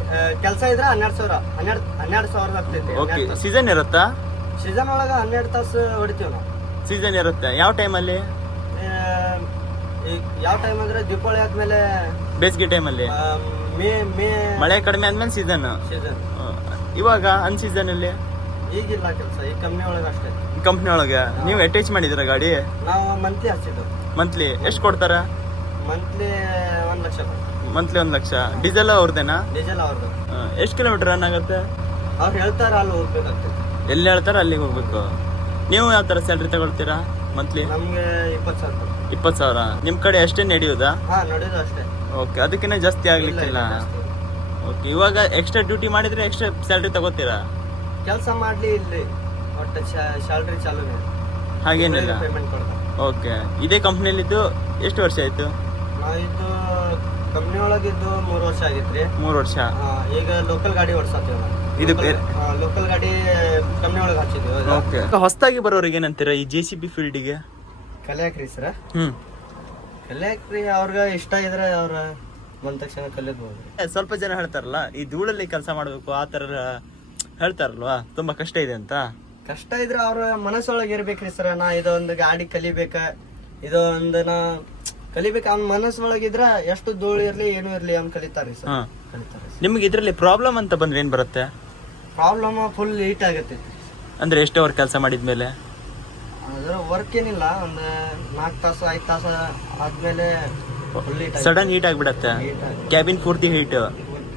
ಕೆಲಸ ಇದ್ರೆ ಹನ್ನೆರಡು ಸಾವಿರ. ಹನ್ನೆರಡು ಹನ್ನೆರಡು ಸಾವಿರ ಆಗ್ತೈತಿ ಓಕೆ. ಸೀಸನ್ ಇರುತ್ತಾ? ಸೀಸನ್ ಒಳಗೆ ಹನ್ನೆರಡು ತಾಸು ಹೊಡಿತೀವಿ ನಾವು. ಸೀಸನ್ ಇರುತ್ತೆ. ಯಾವ ಟೈಮಲ್ಲಿ ಯಾವ ಟೈಮ್ ಅಂದ್ರೆ ದೀಪಾವಳಿ ಆದ್ಮೇಲೆ ಬೇಸಿಗೆ ಟೈಮಲ್ಲಿ ಅಲ್ಲಿ? ಮೇ ಮೇ ಮಳೆ ಕಡಿಮೆ ಆದ್ಮೇಲೆ ಸೀಸನ್ ಸೀಸನ್ ಇವಾಗ ಅನ್ ಸೀಸನ್ ಅಲ್ಲಿ? ಈಗಿಲ್ಲ ಕೆಲಸ ಈ ಕಂಪ್ನಿ ಒಳಗೆ ಅಷ್ಟೇ. ಕಂಪ್ನಿ ಒಳಗೆ? ನೀವು ಅಟ್ಯಾಚ್ ಮಾಡಿದಿರ ಗಾಡಿ? ನಾವು ಮಂತ್ಲಿ ಹಚ್ಚಿದ್ದು. ಮಂತ್ಲಿ ಎಷ್ಟು ಕೊಡ್ತಾರ? ಮಂತ್ಲಿ ಒಂದು ಲಕ್ಷ ಮಂತ್ಲಿ ಒಂದ್ ಲಕ್ಷ. ಡೀಸೆಲ್ ಅವ್ರದೇನಾ? ಡೀಸೆಲ್ ಅವ್ರದ್ದು. ಎಷ್ಟು ಕಿಲೋಮೀಟರ್ ರನ್ ಆಗುತ್ತೆ? ಅವ್ರು ಹೇಳ್ತಾರ ಅಲ್ಲಿ ಹೋಗ್ಬೇಕು ಎಲ್ಲಿ ಹೇಳ್ತಾರ ಅಲ್ಲಿಗೆ ಹೋಗ್ಬೇಕು. ನೀವು ಯಾವ ತರ ಸ್ಯಾಲ್ರಿ ತಗೊಳ್ತೀರಾ? ಮಂತ್ಲಿ ನಮಗೆ ಇಪ್ಪತ್ತು ಸಾವಿರ ರೂಪಾಯಿ ಇಪ್ಪತ್ತು ಸಾವಿರ. ನಿಮ್ ಕಡೆ ಅಷ್ಟೇ ನಡೆಯುದಾ? ಹಾ ನಡೆಯೋದು ಅಷ್ಟೇ. ಓಕೆ ಅದಕ್ಕಿಂತ ಜಾಸ್ತಿ ಆಗ್ಲಿಕ್ಕಿಲ್ಲ. ಓಕೆ ಇವಾಗ ಎಕ್ಸ್ಟ್ರಾ ಡ್ಯೂಟಿ ಮಾಡಿದ್ರೆ ಎಕ್ಸ್ಟ್ರಾ ಸ್ಯಾಲ್ರಿ ತಗೋತೀರಾ? ಕೆಲಸ ಮಾಡ್ಲಿ ಇಲ್ಲಿ ಒಟ್ಟು ಸ್ಯಾಲ್ರಿ ಚಾಲೂನೇ. ಹಾಗೇನಿಲ್ಲ. ಪೇಮೆಂಟ್ ಕೊಡ್ತಾರೆ ಓಕೆ ಇದೇ ಕಂಪ್ನಿಲಿದ್ದು ಎಷ್ಟು ವರ್ಷ ಆಯ್ತು? ನಾವಿದ್ದು ಕಂಪ್ನಿ ಒಳಗಿದ್ದು ಮೂರು ವರ್ಷ ಆಗಿತ್ರಿ. ಮೂರು ವರ್ಷ. ಈಗ ಲೋಕಲ್ ಗಾಡಿ ಓಡಿಸ್ತೀವಿ ಇದು ಬೇರೆ ಲೋಕಲ್ ಗಾಡಿ ಕಂಪ್ನಿ ಒಳಗೆ ಹಚ್ಚಿದ್ವಿ? ಓಕೆ. ಹೊಸದಾಗಿ ಬರೋರಿಗೆ ಏನಂತೀರಾ ಈ ಜೆ ಸಿ ಬಿ ಫೀಲ್ಡಿಗೆ ಕಲಿಯಾಕ್ರಿ ಸರ. ಹ್ಮ್. ಕಲಿಯಾಕ್ರಿ ಅವ್ರಿಗೆ ಇಷ್ಟ ಇದ್ರೆ ಅವ್ರ ಬಂದ ತಕ್ಷಣ ಕಲಿಯಬಹುದು ಸ್ವಲ್ಪ ಜನ ಹೇಳ್ತಾರಲ್ಲ ಈ ಧೂಳಲ್ಲಿ ಕೆಲಸ ಮಾಡಬೇಕು ಆ ಥರ ಹೇಳ್ತಾರಲ್ವಾ? ತುಂಬಾ ಕಷ್ಟ ಇದೆ ಅಂತ? ಕಷ್ಟ ಇದ್ರೆ ಅವ್ರ ಮನಸ್ಸೊಳಗೆ ಇರ್ಬೇಕ್ರಿ ಸರ. ನಾ ಇದೊಂದು ಗಾಡಿ ಕಲಿಬೇಕ ಇದೊಂದು ನಾ ಕಲಿಬೇಕು. ಅವ್ನ ಮನಸ್ಸೊಳಗಿದ್ರ ಎಷ್ಟು ಧೂಳು ಇರಲಿ ಏನು ಇರ್ಲಿ ಅವ್ನು ಕಲಿತಾರ್ರಿ ಸರ್. ನಿಮ್ಗೆ ಇದರಲ್ಲಿ ಪ್ರಾಬ್ಲಮ್ ಅಂತ ಬಂದ್ರೆ ಏನ್ ಬರುತ್ತೆ? ಪ್ರಾಬ್ಲಮ್ ಫುಲ್ ಹೀಟ್ ಆಗುತ್ತೆ. ಅಂದ್ರೆ ಎಷ್ಟು ಅವರ್ ಕೆಲಸ ಮಾಡಿದ್ಮೇಲೆ? ಅದರ ವರ್ಕ್ ಏನಿಲ್ಲ ಒಂದು ನಾಲ್ಕು ತಾಸು ಐದು ತಾಸು ಆದ್ಮೇಲೆ ಫುಲ್ ಹೀಟ್ ಸಡನ್ ಹೀಟ್ ಆಗಿಬಿಡತ್ತೆ. ಹೀಟ್ ಕ್ಯಾಬಿನ್ ಪೂರ್ತಿ ಹೀಟ್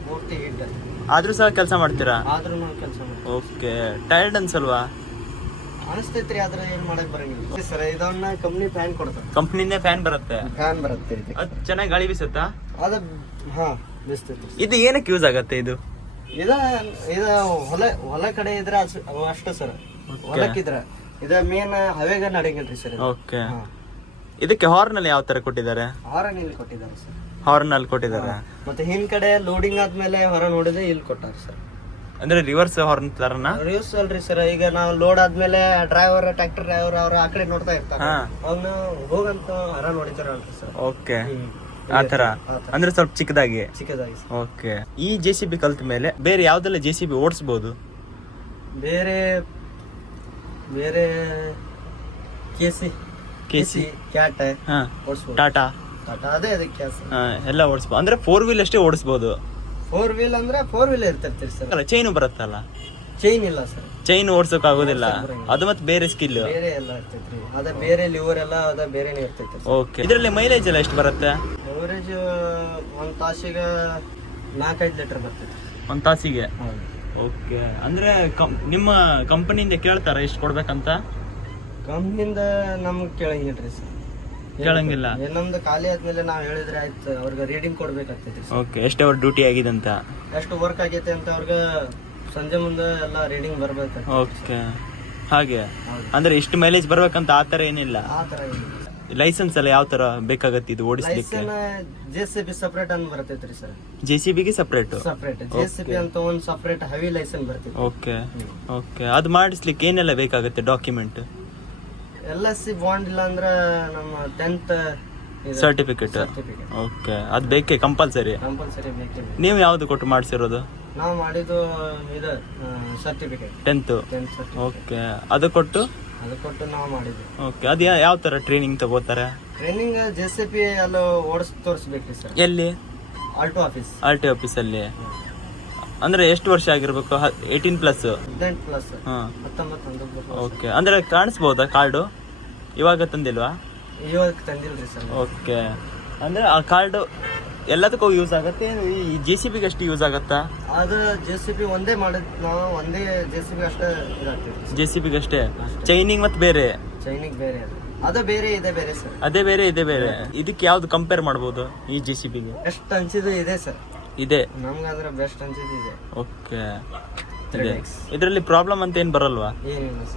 ಪೂರ್ತಿ ಹೀಟ್ ಆದ್ರೂ ಸಹ ಕೆಲಸ ಮಾಡ್ತೀರಾ? ಆದ್ರೂ ಕೆಲಸ ಓಕೆ ಟೈರ್ಡ್ ಅನ್ಸಲ್ವಾ? ಅನಿಸ್ತೈತ್ರಿ ಆದ್ರೆ ಏನ್ ಮಾಡಕ್ ಬರಂಗಿಲ್ಲ. ಸರ್ ಇದನ್ನ ಕಂಪ್ನಿ ಫ್ಯಾನ್ ಕೊಡ್ತಾರೆ. ಕಂಪ್ನಿಂದ ಫ್ಯಾನ್ ಬರುತ್ತೆ? ಫ್ಯಾನ್ ಬರುತ್ತೆ ಅದ್ ಚೆನ್ನಾಗಿ ಗಾಳಿ ಬೀಸುತ್ತಾ? ಅದ ಹಾ. ಇದು ಏನಕ್ಕೆ ಯೂಸ್ ಆಗತ್ತೆ ಇದು? ಇದ ಇದ ಹೊಲ ಹೊಲ ಕಡೆ ಇದ್ರ ಅಷ್ಟ ಸರ್ ಹೊಲಕ್ಕಿದ್ರ. ಇದ ಮೇನ್ ಹವೆಗ ನಡೆಯಂಗಿಲ್ರಿ ಸರ್ ಓಕೆ ಇದಕ್ಕೆ ಹಾರ್ನ್ ಅಲ್ಲಿ ಯಾವ ತರ ಕೊಟ್ಟಿದ್ದಾರೆ? ಹಾರ್ನ್ ಇಲ್ಲಿ ಕೊಟ್ಟಿದ್ದಾರೆ ಸರ್ ಹಾರ್ನ್ ಅಲ್ಲಿ ಕೊಟ್ಟಿದ್ದಾರೆ. ಮತ್ತೆ ಹಿಂದ್ ಕಡೆ ಲೋಡಿಂಗ್ ಆದ್ಮೇಲೆ ಹೊರ ನೋಡಿದ್ರೆ ಇಲ್ಲಿ ಕೊಟ್ಟಾರ ಸರ್ ಅಂದ್ರೆ ರಿವರ್ಸ್ ಹಾರ್ನ್ ತರನ? ರಿವರ್ಸ್ ಅಲ್ರಿ ಸರ್ ಈಗ ನಾವು ಲೋಡ್ ಆದ್ಮೇಲೆ ಡ್ರೈವರ್ ಟ್ರಾಕ್ಟರ್ ಡ್ರೈವರ್ ಅವ್ರ ಆ ಕಡೆ ನೋಡ್ತಾ ಇರ್ತಾರೆ. ಅವನು ಅವ್ನ ಹೋಗಂತ ಹೊರ ಅಂತ ಸರ್ ಓಕೆ ಆ ತರ ಅಂದ್ರೆ ಸ್ವಲ್ಪ ಚಿಕ್ಕದಾಗಿ? ಚಿಕ್ಕದಾಗಿ ಓಕೆ. ಈ ಜೆ ಸಿ ಬಿ ಕಲ್ತ ಮೇಲೆ ಬೇರೆ ಯಾವ್ದೆಲ್ಲ ಜೆ ಸಿ ಬಿ ಓಡಿಸ್ಬೋದು? ಬೇರೆ ಬೇರೆ ಕೆ ಸಿ ಕ್ಯಾಟ್ ಹಾ. ಓಡಿಸ್ಬೋದು. ಟಾಟಾ ಟಾಟಾ ಅದೇ ಅದಕ್ಕೆ ಕೆಲಸ ಎಲ್ಲ ಓಡಿಸ್ಬೋದು. ಅಂದ್ರೆ ಫೋರ್ ವೀಲ್ ಅಷ್ಟೇ ಓಡಿಸ್ಬೋದು? ಫೋರ್ ವೀಲ್ ಅಂದ್ರೆ ಫೋರ್ ವೀಲ್ ಇರ್ತಿರ್ತೀರಿ ಸರ್. ಅಲ್ಲ ಚೈನು ಬರುತ್ತಲ್ಲ? ಚೈನ್ ಇಲ್ಲ ಸರ್. ಚೈನ್ ಓಡ್ಸೋಕ್ ಆಗೋದಿಲ್ಲ ಅದು ಮತ್ತೆ ಬೇರೆ ಸ್ಕಿಲ್ ಬೇರೆ ಎಲ್ಲ ಇರ್ತೈತ್ರಿ. ಅದ ಬೇರೆ ಲಿವರ್ ಎಲ್ಲ ಅದ ಬೇರೆನೇ ಇರ್ತೈತಿ ಓಕೆ ಇದರಲ್ಲಿ ಮೈಲೇಜ್ ಎಲ್ಲ ಎಷ್ಟು ಬರುತ್ತೆ? ಎವರೇಜ್ ಒಂದ್ ತಾಸಿಗೆ ನಾಲ್ಕೈದು ಲೀಟರ್ ಬರ್ತೈತಿ. ಒಂದು ತಾಸಿಗೆ? ಓಕೆ ಅಂದ್ರೆ ಕಂ- ನಿಮ್ಮ ಕಂಪನಿಯಿಂದ ಕೇಳ್ತಾರ ಎಷ್ಟು ಕೊಡ್ಬೇಕಂತ? ಕಂಪ್ನಿಂದ ನಮ್ಗೆ ಕೇಳಂಗಿಲ್ರಿ ಸರ್. ಕೇಳಂಗಿಲ್ಲ. ಇನ್ನೊಂದು ಖಾಲಿ ಆದ್ಮೇಲೆ ನಾವು ಹೇಳಿದ್ರೆ ಆಯ್ತು ಅವ್ರಿಗೆ ರೀಡಿಂಗ್ ಕೊಡ್ಬೇಕಾಗ್ತೈತಿ ಓಕೆ ಎಷ್ಟು ಅವ್ರ ಡ್ಯೂಟಿ ಆಗಿದೆ ಅಂತ? ಎಷ್ಟು ವರ್ಕ್ ಆಗೈತೆ ಅಂತ ಅವ್ರಿಗೆ ಸಂಜೆ ಮುಂದೆ ಎಲ್ಲ ರೀಡಿಂಗ್ ಬರ್ಬೇಕು. ಓಕೆ ಹಾಗೆ. ಅಂದ್ರೆ ಇಷ್ಟು ಮೈಲೇಜ್ ಬರ್ಬೇಕಂತ ಆ ತರ ಏನಿಲ್ಲ? ಆ ತರ ಲೈಸೆನ್ಸ್ ಎಲ್ಲ ಯಾವ ತರ ಬೇಕಾಗತ್ತೆ ಇದು ಓಡಿಸ್ಲಿಕ್ಕೆ? JCB J C B separate ಅಂತ ಬರ್ತೈತ್ರಿ ಸರ್ ಜೆ ಸಿ ಬಿಗೆ separate separate J C B ಅಂತ ಒಂದು ಸಪ್ರೇಟ್ ಹೆವಿ ಲೈಸೆನ್ಸ್ ಬರ್ತೈತಿ ಓಕೆ ಓಕೆ ಅದು ಮಾಡಿಸ್ಲಿಕ್ಕೆ ಏನೆಲ್ಲ ಬೇಕಾಗುತ್ತೆ document L S C bond ಇಲ್ಲ ಅಂದ್ರೆ ನಮ್ಮ ಟೆಂತ್ ಸರ್ಟಿಫಿಕೇಟ್ ಸರ್ಟಿಫಿಕೇಟ್ ಓಕೆ ಅದು ಬೇಕೇ? ಕಂಪಲ್ಸರಿ ಕಂಪಲ್ಸರಿ ಬೇಕೇ. ನೀವು ಯಾವ್ದು ಕೊಟ್ಟು ಮಾಡಿಸಿರೋದು? ನಾವು ಮಾಡಿದ್ದು ಇದು certificate tenth tenth certificate okay ಅದು ಕೊಟ್ಟು? ಅದು ಕೊಟ್ಟು ನಾವು ಮಾಡಿದ್ವಿ ಓಕೆ ಅದು ಯಾವ ತರ ಟ್ರೈನಿಂಗ್ ತಗೋತಾರೆ? ಟ್ರೈನಿಂಗ್ ಜೆ ಸಿ ಪಿ ಎಲ್ಲ ಓಡಿಸ್ ತೋರಿಸ್ಬೇಕ್ರಿ ಸರ್. ಎಲ್ಲಿ? ಆಲ್ಟೋ ಆಫೀಸ್ ಆರ್ ಟಿ ಆಫೀಸಲ್ಲಿ ಅಂದ್ರೆ ಎಷ್ಟು ವರ್ಷ ಆಗಿರ್ಬೇಕು? ಏಯ್ಟೀನ್ ಪ್ಲಸ್ ಹದಿನೆಂಟು ಪ್ಲಸ್ ಹಾಂ. ಹತ್ತೊಂಬತ್ತು ಓಕೆ ಅಂದ್ರೆ ಕಾಣಿಸ್ಬೋದಾ ಕಾರ್ಡು? ಇವಾಗ ತಂದಿಲ್ವಾ? ಇವಾಗ ತಂದಿಲ್ರಿ ಸರ್. ಓಕೆ ಅಂದ್ರೆ ಆ ಕಾರ್ಡು ಎಲ್ಲದಕ್ಕೂ ಯೂಸ್ ಆಗುತ್ತೆ. ಈ ಜೆ ಸಿ ಬಿಗೆ ಅಷ್ಟು ಯೂಸ್ ಆಗತ್ತಾ? ಅದು ಜೆ ಸಿ ಬಿ ಒಂದೇ ಮಾಡಿದ್ ನಾವು ಒಂದೇ ಜೆ ಸಿ ಬಿ ಅಷ್ಟೇ ಜೆ ಸಿ ಬಿಗೆ ಅಷ್ಟೇ? ಚೈನಿಂಗ್ ಮತ್ತೆ ಬೇರೆ? ಚೈನಿಂಗ್ ಬೇರೆ ಅದು. ಬೇರೆ ಇದೆ ಬೇರೆ ಸರ್. ಅದೇ ಬೇರೆ ಇದೆ ಬೇರೆ. ಇದಕ್ಕೆ ಯಾವ್ದು ಕಂಪೇರ್ ಮಾಡ್ಬೋದು ಈ ಜೆ ಸಿ ಬಿಗೆ ಬೆಸ್ಟ್ ಅನ್ಸಿದ್ದು ಇದೆ ಸರ್. ಇದೆ? ನಮ್ಗಂದ್ರೆ ಬೆಸ್ಟ್ ಅನ್ಸಿದ್ದು ಇದೆ. ಓಕೆ. ಇದರಲ್ಲಿ ಪ್ರಾಬ್ಲಮ್ ಅಂತ ಏನ್ ಬರಲ್ವಾ?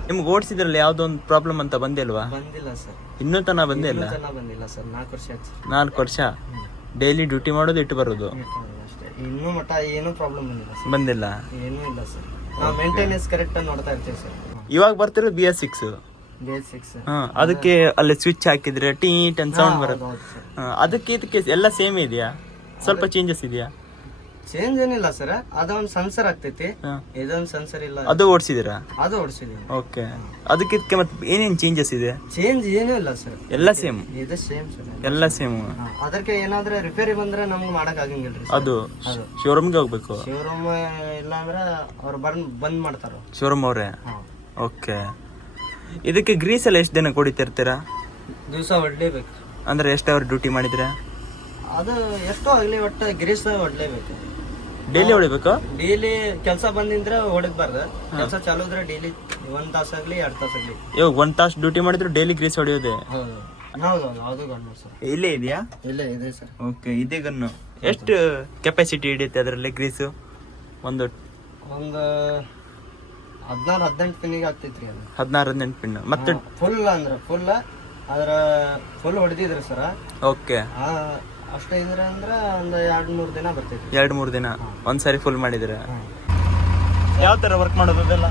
ನಿಮ್ಗೆ ಓಡಿಸಿದ್ರಲ್ಲಿ ಯಾವ್ದೊಂದು ಪ್ರಾಬ್ಲಮ್ ಅಂತ ಬಂದಿಲ್ವಾ? ಬಂದಿಲ್ಲ ಸರ್. ಇನ್ನೂ ತನ ಬಂದಿಲ್ಲ? ಬಂದಿಲ್ಲ ಸರ್. ನಾಲ್ಕು ವರ್ಷ ನಾಲ್ಕು ವರ್ಷ? ಡೈಲಿ ಡ್ಯೂಟಿ ಮಾಡೋದು ಇಟ್ಟು ಬರೋದು. ಅಷ್ಟೇ. ಇನ್ನೂ ಮಟ್ಟ ಏನೂ ಪ್ರಾಬ್ಲಮ್ ಬಂದಿಲ್ಲ ಸರ್. ಬಂದಿಲ್ಲ. ಏನೂ ಇಲ್ಲ ಸರ್. ನಾವು ಮೇಂಟೆನೆನ್ಸ್ ಕರೆಕ್ಟ್ ನೋಡ್ತಾ ಇರ್ತೀವಿ ಸರ್. ಇವಾಗ ಬರ್ತಿರೋದು ಬಿ ಎಸ್ ಸಿಕ್ಸ್ ಸಿಕ್ಸ್ ಹಾ ಅದಕ್ಕೆ ಅಲ್ಲಿ ಸ್ವಿಚ್ ಹಾಕಿದ್ರೆ ಟೀಟ್ ಟನ್ ಸೌಂಡ್ ಬರುತ್ತೆ. ಸರ್. ಹಾ, ಅದಕ್ಕೆ ಇದಕ್ಕೆ ಎಲ್ಲ ಸೇಮ್ ಇದೆಯಾ? ಸ್ವಲ್ಪ ಚೇಂಜಸ್ ಇದೆಯಾ? ಚೇಂಜ್ ಏನಿಲ್ಲ ಸರ್ ಅದೊಂದು ಸೆನ್ಸರ್ ಆಗ್ತೈತಿ. ಇದೊಂದು ಸೆನ್ಸರ್ ಇಲ್ಲ. ಅದು ಓಡಿಸಿದಿರಾ? ಅದು ಓಡಿಸಿದೀವಿ ಓಕೆ ಅದಕ್ಕೆ ಮತ್ತೆ ಏನೇನ್ ಚೇಂಜಸ್ ಇದೆ? ಚೇಂಜ್ ಏನೂ ಇಲ್ಲ ಸರ್ ಎಲ್ಲ ಸೇಮ್ ಇದು ಸೇಮ್ ಸರ್ ಎಲ್ಲ ಸೇಮ್ ಅದಕ್ಕೆ ಏನಾದ್ರೆ ರಿಪೇರಿ ಬಂದ್ರೆ ನಮ್ಗೆ ಮಾಡಕ್ ಆಗಂಗಿಲ್ರಿ ಅದು. ಶೋರೂಮ್ಗೆ ಹೋಗ್ಬೇಕು. ಶೋರೂಮ್ ಇಲ್ಲ ಅಂದ್ರೆ ಅವ್ರು ಬಂದ್ ಬಂದ್ ಮಾಡ್ತಾರ. ಶೋರೂಮ್ ಅವರೇ? ಓಕೆ ಇದಕ್ಕೆ ಗ್ರೀಸ್ ಎಲ್ಲ ಎಷ್ಟು ದಿನ ಕುಡಿತಿರ್ತೀರಾ? ದಿವಸ ಹೊಡ್ಲೇಬೇಕು ಅಂದ್ರೆ ಎಷ್ಟು ಅವರ್ ಡ್ಯೂಟಿ ಮಾಡಿದ್ರೆ? ಅದು ಎಷ್ಟೋ ಆಗಲಿ ಒಟ್ಟು ಗ್ರೀಸ್ ಹೊಡ್ಲೇಬೇಕು ಡೈಲಿ ಹೊಡಿಬೇಕು? ಡೈಲಿ ಕೆಲಸ ಬಂದಿದ್ರೆ ಹೊಡಿಬಾರ್ದು ಕೆಲಸ ಚಾಲು ಇದ್ರೆ ಡೈಲಿ ಒಂದ್ ತಾಸ ಆಗ್ಲಿ ಎರಡ್ ತಾಸ ಆಗ್ಲಿ. ಇವಾಗ ಒಂದ್ ತಾಸು ಡ್ಯೂಟಿ ಮಾಡಿದ್ರೆ ಡೈಲಿ ಗ್ರೀಸ್ ಹೊಡಿಯೋದೆ? ಹೌದು. ಹೌದೌದು ಅದು ಸರ್. ಇಲ್ಲೇ ಇದೆಯಾ? ಇಲ್ಲೇ ಇದೆ ಸರ್. ಓಕೆ ಇದೆ ಗನ್ನು ಎಷ್ಟು ಕೆಪಾಸಿಟಿ ಹಿಡಿಯುತ್ತೆ ಅದರಲ್ಲಿ ಗ್ರೀಸು? ಒಂದು ಒಂದು ಹದಿನಾರು ಹದಿನೆಂಟು ಪಿನ್ನಿಗೆ ಆಗ್ತೈತ್ರಿ ಅದು. ಹದಿನಾರು ಹದಿನೆಂಟು ಪಿನ್ ಮತ್ತೆ ಫುಲ್ ಅಂದ್ರೆ ಫುಲ್ ಅದ್ರ ಫುಲ್ ಹೊಡೆದಿದ್ರು ಸರ್. ಓಕೆ ಅಷ್ಟೇ ಇದ್ರೆ ಅಂದ್ರೆ ಒಂದು ಎರಡ್ ಮೂರ್ ದಿನ ಬರ್ತೈತಿ ಎರಡು ಮೂರು ದಿನ. ಒಂದ್ಸರಿ ಫುಲ್ ಮಾಡಿದ್ರೆ? ಯಾವ ತರ ವರ್ಕ್ ಮಾಡೋದು ಅದೆಲ್ಲ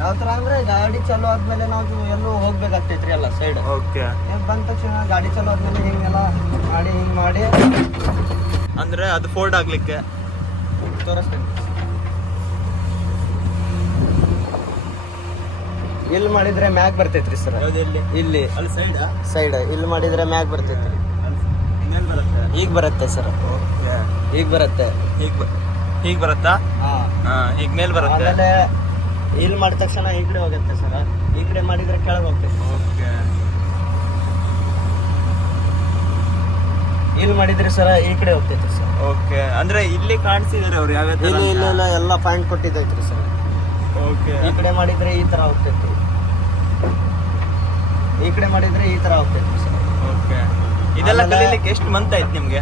ಯಾವ ತರ ಅಂದ್ರೆ ಗಾಡಿ ಚಲೋ ಆದ್ಮೇಲೆ ನಾವು ಎಲ್ಲೂ ಹೋಗ್ಬೇಕಾಗ್ತೈತ್ರಿ ಎಲ್ಲ ಸೈಡ್ ಓಕೆ. ಬಂದ ತಕ್ಷಣ ಗಾಡಿ ಚಲೋ ಆದ್ಮೇಲೆ ಹಿಂಗೆಲ್ಲ ಮಾಡಿ ಹಿಂಗ್ ಮಾಡಿ. ಅಂದ್ರೆ ಅದು ಫೋಲ್ಡ್ ಆಗಲಿಕ್ಕೆ? ತೋರಿಸ್ತೇನೆ. ಇಲ್ಲಿ ಮಾಡಿದ್ರೆ ಮ್ಯಾಗ್ ಬರ್ತೈತ್ರಿ ಸರ್. ಇಲ್ಲಿ? ಇಲ್ಲಿ. ಅಲ್ಲಿ ಸೈಡ್ ಸೈಡ್ ಇಲ್ಲಿ ಮಾಡಿದ್ರೆ ಮ್ಯಾಗ್ ಬರ್ತೈತ್ರಿ. ಇನ್ನೇನು ಬರುತ್ತೆ? ಈಗ ಬರುತ್ತೆ ಸರ್. ಓಕೆ. ಈಗ ಬರುತ್ತೆ. ಈಗ ಈಗ ಬರುತ್ತಾ? ಹಾ. ಹೀಗ್ ಮೇಲ್ ಬರುತ್ತೆ. ಆಮೇಲೆ ಇಲ್ಲಿ ಮಾಡಿದ ತಕ್ಷಣ ಈ ಕಡೆ ಹೋಗುತ್ತೆ ಸರ್. ಈ ಕಡೆ ಮಾಡಿದ್ರೆ ಕೆಳಗೆ ಹೋಗ್ತೈತೆ ಓಕೆ. ಇಲ್ಲಿ ಮಾಡಿದ್ರೆ ಸರ್ ಈ ಕಡೆ ಹೋಗ್ತೈತೆ ಸರ್. ಓಕೆ. ಅಂದ್ರೆ ಇಲ್ಲಿ ಕಾಣಿಸಿದಾರೆ ಅವ್ರು ಯಾವ ಇಲ್ಲಿ ಇಲ್ಲ ಇಲ್ಲ ಎಲ್ಲ ಪಾಯಿಂಟ್ ಕೊಟ್ಟಿದ್ದೈತ್ರಿ ಸರ್. ಓಕೆ. ಈ ಕಡೆ ಮಾಡಿದ್ರೆ ಈ ತರ ಹೋಗ್ತೈತಿ. ಈ ಕಡೆ ಮಾಡಿದ್ರೆ ಈ ತರ ಹೋಗ್ತೈತಿ. ಇದೆಲ್ಲ ಆಮೇಲೆ- ಕಲೀಲಿಕ್ಕೆ ಎಷ್ಟು ಮಂತ್ ಆಯ್ತು ನಿಮ್ಗೆ?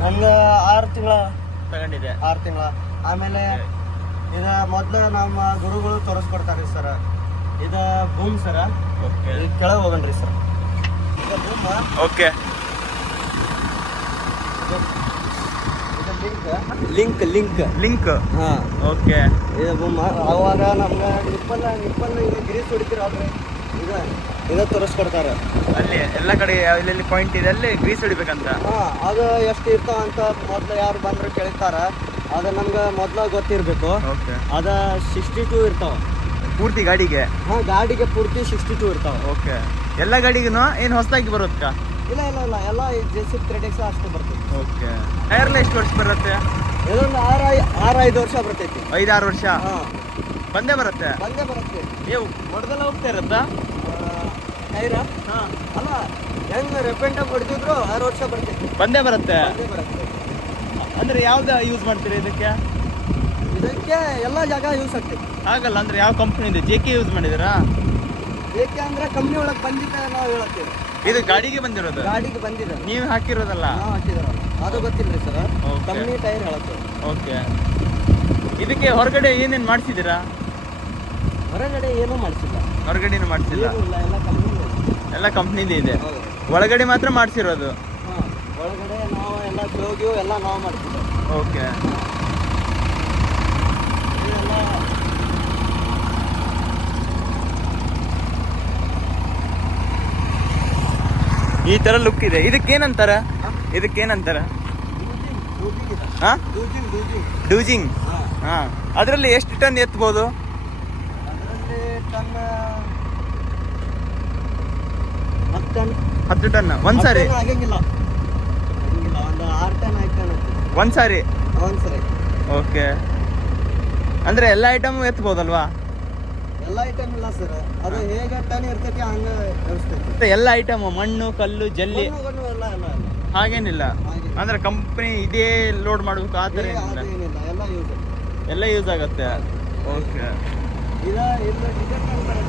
ನಮ್ಗೆ ಆರು ತಿಂಗಳ ತಗೊಂಡಿದೆ ಆರು ತಿಂಗಳ. ಆಮೇಲೆ ಇದ ಮೊದ್ಲು ನಮ್ಮ ಗುರುಗಳು ತೋರಿಸ್ಕೊಡ್ತಾರೆ ಸರ್. ಇದ ಭೂಮ್ ಸರ. ಓಕೆ. ಇಲ್ಲಿ ಕೆಳಗೆ ಹೋಗಣ್ರಿ ಸರ್. ಇದ ಓಕೆ. ಇದು ಲಿಂಕ್. Link link. ಲಿಂಕ್. ಹಾ. ಓಕೆ. ಇದು ಬೂಮ್ ಅವಾಗ ನಮ್ಗೆ ನಿಪ್ಪಲ್ಲ ನಿಪ್ಪಲ್ಲ ಇದು ಗಿರೀಸ್ ಹೊಡಿತೀರಲ್ರಿ ಇದು ಇದು ತೋರಿಸ್ಕೊಡ್ತಾರೆ. ಅಲ್ಲಿ ಎಲ್ಲ ಕಡೆ ಎಲ್ಲೆಲ್ಲಿ ಪಾಯಿಂಟ್ ಇದೆ ಅಲ್ಲಿ ಗ್ರೀಸ್ ಹೊಡಿಬೇಕಂತ. ಹಾಂ ಅದು ಎಷ್ಟು ಇರ್ತಾವ ಅಂತ ಮೊದ್ಲು ಯಾರು ಬಂದ್ರು ಕೇಳ್ತಾರೆ. ಅದು ನಮ್ಗೆ ಮೊದ್ಲು ಗೊತ್ತಿರ್ಬೇಕು. ಓಕೆ ಅದ ಸಿಕ್ಸ್ಟಿ ಟೂ ಇರ್ತಾವ. ಪೂರ್ತಿ ಗಾಡಿಗೆ? ಹಾ ಗಾಡಿಗೆ ಪೂರ್ತಿ ಸಿಕ್ಸ್ಟಿ ಟೂ ಇರ್ತಾವ. ಓಕೆ ಎಲ್ಲ ಗಾಡಿಗೂ ಏನು ಹೊಸದಾಗಿ ಬರುತ್ತಾ? ಇಲ್ಲ ಇಲ್ಲ ಇಲ್ಲ. ಎಲ್ಲ ಜೆ ಸಿ ಕ್ರೆಡಿಟ್ಸ್ ಅಷ್ಟು ಬರ್ತೈತಿ ಓಕೆ ಟೈರ್ಲ ಎಷ್ಟು ವರ್ಷ ಬರುತ್ತೆ? ಇದೊಂದು ಆರು ಆರು ಐದು ವರ್ಷ ಬರ್ತೈತಿ. ಐದಾರು ವರ್ಷ? ಹಾಂ. ಬಂದೇ ಬರುತ್ತೆ? ಬಂದೇ ಬರುತ್ತೆ. ಏ ಹೊಡೆದೆಲ್ಲ ಹೋಗ್ತಾ ಇರುತ್ತಾ? ಟೈರ ಹಾಂ. ಅಲ್ಲ ಹೆಂಗ್ ರೆಪೆಂಟ್ ಹೊಡೆದಿದ್ರು ಆರು ವರ್ಷ ಬರ್ತೈತಿ ಬಂದೇ ಬರುತ್ತೆ. ಬರುತ್ತೆ. ಅಂದ್ರೆ ಯಾವ್ದು ಯೂಸ್ ಮಾಡ್ತೀರಿ ಇದಕ್ಕೆ? ಇದಕ್ಕೆ ಎಲ್ಲ ಜಾಗ ಯೂಸ್ ಆಗ್ತೈತಿ ಆಗಲ್ಲ ಅಂದ್ರೆ ಯಾವ ಕಂಪ್ನಿ ಇದೆ? ಜೆ ಕೆ ಯೂಸ್ ಮಾಡಿದಿರಾ ಏಕೆ ಅಂದ್ರೆ ಕಂಪ್ನಿ ಒಳಗೆ ಬಂದಿದ್ದ ನಾವು ಹೇಳತ್ತೀವಿ. ಇದು ಗಾಡಿಗೆ ಬಂದಿರೋದು? ಗಾಡಿಗೆ ಬಂದಿದೆ. ನೀವು ಹಾಕಿರೋದಲ್ಲ? ನಾವು ಹಾಕಿದಾರಲ್ಲ ಅದು ಗೊತ್ತಿಲ್ರಿ ಸರ್ Okay. ಕಂಪ್ನಿ ಟೈರ್ ಹೇಳತ್ತೆ ಓಕೆ ಇದಕ್ಕೆ ಹೊರಗಡೆ ಏನೇನು ಮಾಡಿಸಿದ್ದೀರಾ? ಹೊರಗಡೆ ಏನೂ ಮಾಡಿಸಿಲ್ಲ. ಹೊರಗಡೆನೂ ಮಾಡಿಸಿಲ್ಲ? ಏನೂ ಇಲ್ಲ ಎಲ್ಲ ಕಮ್ಮಿ ಎಲ್ಲ ಕಂಪ್ನಿದು ಇದೆ. ಒಳಗಡೆ ಮಾತ್ರ ಮಾಡಿಸಿರೋದು? ಒಳಗಡೆ ನಾವು ಎಲ್ಲ ಶೋಗಿವು ಎಲ್ಲ ನಾವು ಮಾಡ್ತೀವಿ. ಓಕೆ. ಈ ತರ ಲುಕ್ ಇದೆ. ಇದಕ್ಕೇನಂತಾರ? ಇದಕ್ಕೇನಂತಾರ? ಡೂಜಿಂಗ್ ಹಾ? ಅದರಲ್ಲಿ ಎಷ್ಟು ಟನ್ ಎತ್ಬೋದು? ಅದರಲ್ಲಿ ಟನ್. ಹತ್ತು ಟನ್ ಒಂದ್ಸಾರಿ ಒಂದ್ಸಾರಿ ಒಂದ್ ಸಾರಿ. ಆಗಂಗಿಲ್ಲ. ಒಂದು ಆರು ಟನ್ ಐದು ಟನ್ ಒಂದ್ ಸಾರಿ. ಒಂದು ಸರಿ. ಓಕೆ. ಅಂದ್ರೆ ಎಲ್ಲ ಐಟಮ್ ಎತ್ಬೋದಲ್ವಾ? ಎಲ್ಲ ಐಟಮ್ ಇಲ್ಲ ಸರ್ ಅದು ಹೇಗೆ ಟನ್ ಇರ್ತೈತಿ ಹಂಗೆ ವ್ಯವಸ್ಥೆ ಎಲ್ಲ ಐಟಮ್ ಮಣ್ಣು ಕಲ್ಲು ಜಲ್ಲಿ? ಎಲ್ಲ ಎಲ್ಲ ಹಾಗೇನಿಲ್ಲ. ಹಾಗೆ ಅಂದ್ರೆ ಕಂಪ್ನಿ ಇದೇ ಲೋಡ್ ಮಾಡಬೇಕು ಆ ಥರ ಏನಿಲ್ಲ. ಎಲ್ಲ ಯೂಸ್ ಎಲ್ಲ ಯೂಸ್ ಆಗುತ್ತೆ. ಓಕೆ. ಇಲ್ಲ ಇದು ಡಿಸೈನ್ ಟ್ಯಾಂಕ್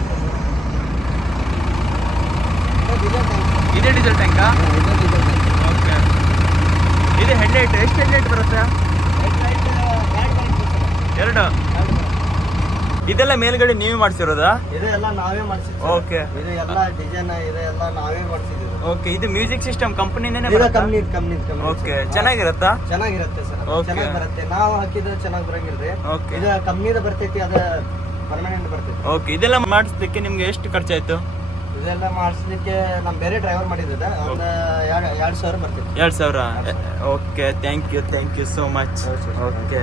ಇದೇ ಡೀಸೆಲ್ ಟ್ಯಾಂಕಾ ಹಾಂ, ಇದು ಹೆಡ್ ಲೈಟ್ ಓಕೆ. ಇದು ಹೆಡ್ಲೈಟ್ ಎಷ್ಟು ಹೆಡ್ಲೈಟ್ ಬರುತ್ತೆ? ಎರಡು ಬರುತ್ತೆ. ಎರಡು? ಎರಡು ಇದೆಲ್ಲ ಮೇಲ್ಗಡೆ ನೀವೇ ಮಾಡಿಸಿರೋದಾ? ಇದೆಲ್ಲ ನಾವೇ ಮಾಡಿಸಿದ್ವಿ ಓಕೆ. ಇದು ಎಲ್ಲ ಡಿಸೈನ್ ಇದೆ ಎಲ್ಲ ನಾವೇ ಮಾಡಿಸಿದ್ವಿ ಓಕೆ ಇದು ಮ್ಯೂಸಿಕ್ ಸಿಸ್ಟಮ್ ಕಂಪನಿನೇ ಕಂಪ್ನಿ ಕಂಪ್ನಿ ಓಕೆ ಚೆನ್ನಾಗಿರುತ್ತಾ? ಚೆನ್ನಾಗಿರುತ್ತೆ ಸರ್. ಚೆನ್ನಾಗಿ ಬರುತ್ತೆ. ನಾವು ಹಾಕಿದ್ರೆ ಚೆನ್ನಾಗಿ ಬರಂಗಿಲ್ರಿ. ಓಕೆ. ಇದು ಕಂಪ್ನಿದ ಬರ್ತೈತಿ ಅದ ಪರ್ಮನೆಂಟ್ ಬರ್ತೈತಿ. ಓಕೆ ಇದೆಲ್ಲ ಮಾಡಿಸ್ಲಿಕ್ಕೆ ನಿಮ್ಗೆ ಎಷ್ಟು ಖರ್ಚಾಯ್ತು? ಇದೆಲ್ಲ ಮಾಡಿಸ್ಲಿಕ್ಕೆ ನಮ್ಮ ಬೇರೆ ಡ್ರೈವರ್ ಮಾಡಿದ್ದೆ ಒಂದು ಎರಡು ಎರಡು ಸಾವಿರ ಬರ್ತೀವಿ ಎರಡು ಸಾವಿರ. Okay thank you thank you so much okay